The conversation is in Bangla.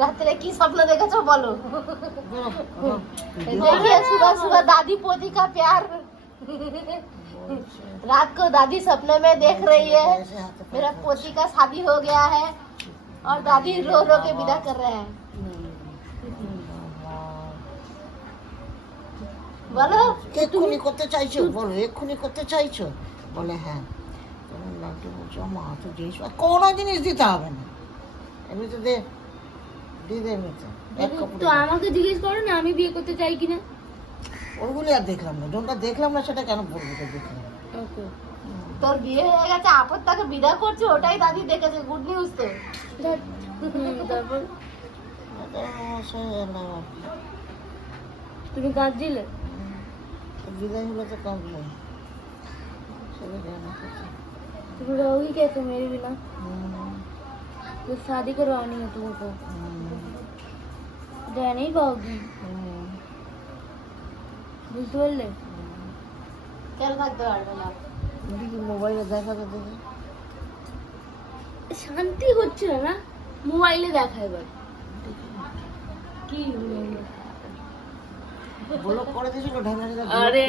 রাত্রে কি স্বপ্ন দেখেছো বলো। देखिए सुबह सुबह दादी पोती का प्यार। रात को दादी सपने में देख रही है मेरा पोती का शादी हो गया है और दादी रो रो के विदा कर रहे हैं। বলো এক্ষুনি করতে চাইছো? বলো এক্ষুনি করতে চাইছো? বলে হ্যাঁ। তখন লাড্ডু বলছো মা তো জিনিস কোনো জিনিস দিতে হবে না, এমনিতে দে দিয়ে দে এমনিতে এক কাপড় তো আমাকে জিজ্ঞেস করো না আমি বিয়ে করতে চাই কিনা। ওইগুলি আর দেখলাম না, যোনটা দেখলাম না সেটা কেন বলবো? তো দেখলাম ওকে তোর বিয়ে হয়ে গেছে, আপদ তাকে বিদা করছে, ওটাই দাদি দেখেছে, গুড নিউজ তো। তারপর তুমি কাঁদছিলে? বিদায় হলো তো কাঁদলো সেটা কেন করছে? तुम रहोगी कैसे मेरे बिना? तो शादी करवानी है तुमको, रह नहीं पाओगी, বুঝতে পারলে? কেন থাকতে পারবে না? মোবাইলে দেখা তো দেখে শান্তি হচ্ছে না মোবাইলে দেখা এবার কি ব্লক করে দিয়েছিল ঢাকা। আরে